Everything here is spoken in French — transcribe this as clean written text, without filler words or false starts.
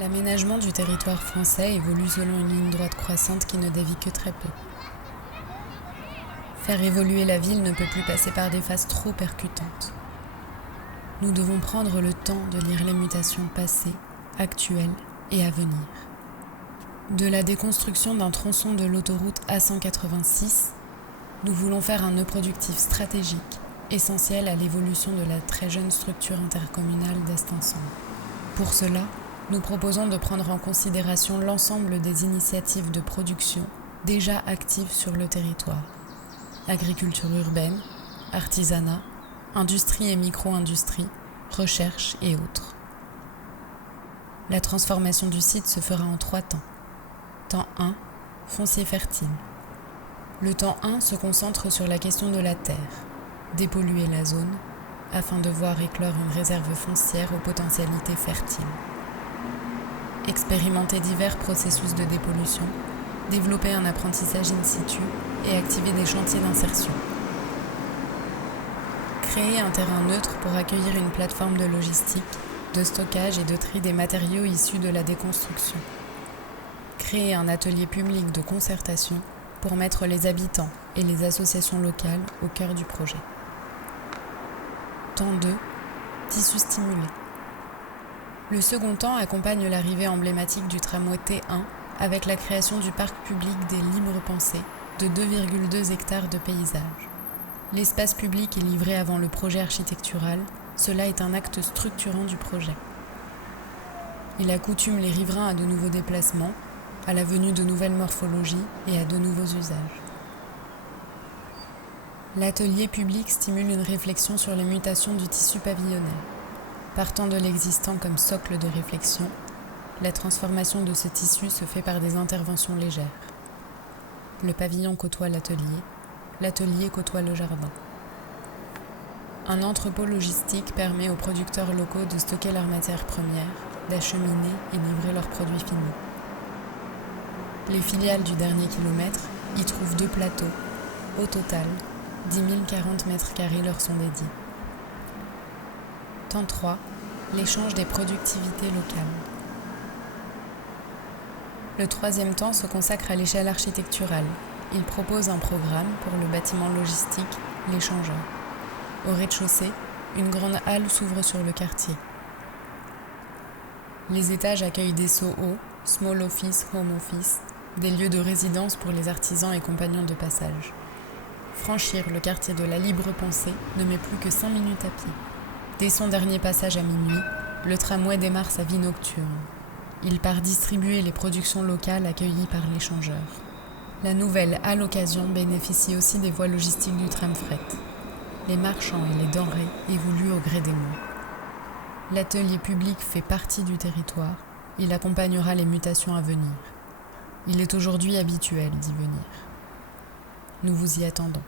L'aménagement du territoire français évolue selon une ligne droite croissante qui ne dévie que très peu. Faire évoluer la ville ne peut plus passer par des phases trop percutantes. Nous devons prendre le temps de lire les mutations passées, actuelles et à venir. De la déconstruction d'un tronçon de l'autoroute A186, nous voulons faire un nœud productif stratégique, essentiel à l'évolution de la très jeune structure intercommunale d'Est Ensemble. Pour cela, nous proposons de prendre en considération l'ensemble des initiatives de production déjà actives sur le territoire. Agriculture urbaine, artisanat, industrie et micro-industrie, recherche et autres. La transformation du site se fera en 3 temps. Temps 1, foncier fertile. Le temps 1 se concentre sur la question de la terre, dépolluer la zone, afin de voir éclore une réserve foncière aux potentialités fertiles. Expérimenter divers processus de dépollution, développer un apprentissage in situ et activer des chantiers d'insertion. Créer un terrain neutre pour accueillir une plateforme de logistique, de stockage et de tri des matériaux issus de la déconstruction. Créer un atelier public de concertation pour mettre les habitants et les associations locales au cœur du projet. Temps 2, tissu stimulé. Le second temps accompagne l'arrivée emblématique du tramway T1 avec la création du parc public des Libres Pensées de 2,2 hectares de paysage. L'espace public est livré avant le projet architectural, cela est un acte structurant du projet. Il accoutume les riverains à de nouveaux déplacements, à la venue de nouvelles morphologies et à de nouveaux usages. L'atelier public stimule une réflexion sur les mutations du tissu pavillonnaire. Partant de l'existant comme socle de réflexion, la transformation de ce tissu se fait par des interventions légères. Le pavillon côtoie l'atelier côtoie le jardin. Un entrepôt logistique permet aux producteurs locaux de stocker leurs matières premières, d'acheminer et livrer leurs produits finis. Les filiales du dernier kilomètre y trouvent 2 plateaux. Au total, 10 040 m² leur sont dédiés. Temps 3, l'échange des productivités locales. Le 3e temps se consacre à l'échelle architecturale. Il propose un programme pour le bâtiment logistique, l'échangeur. Au rez-de-chaussée, une grande halle s'ouvre sur le quartier. Les étages accueillent des SOHO, Small Office, Home Office, des lieux de résidence pour les artisans et compagnons de passage. Franchir le quartier de la Libre Pensée ne met plus que 5 minutes à pied. Dès son dernier passage à minuit, le tramway démarre sa vie nocturne. Il part distribuer les productions locales accueillies par l'échangeur. La nouvelle, à l'occasion, bénéficie aussi des voies logistiques du tram-fret. Les marchands et les denrées évoluent au gré des mois. L'atelier public fait partie du territoire. Il accompagnera les mutations à venir. Il est aujourd'hui habituel d'y venir. Nous vous y attendons.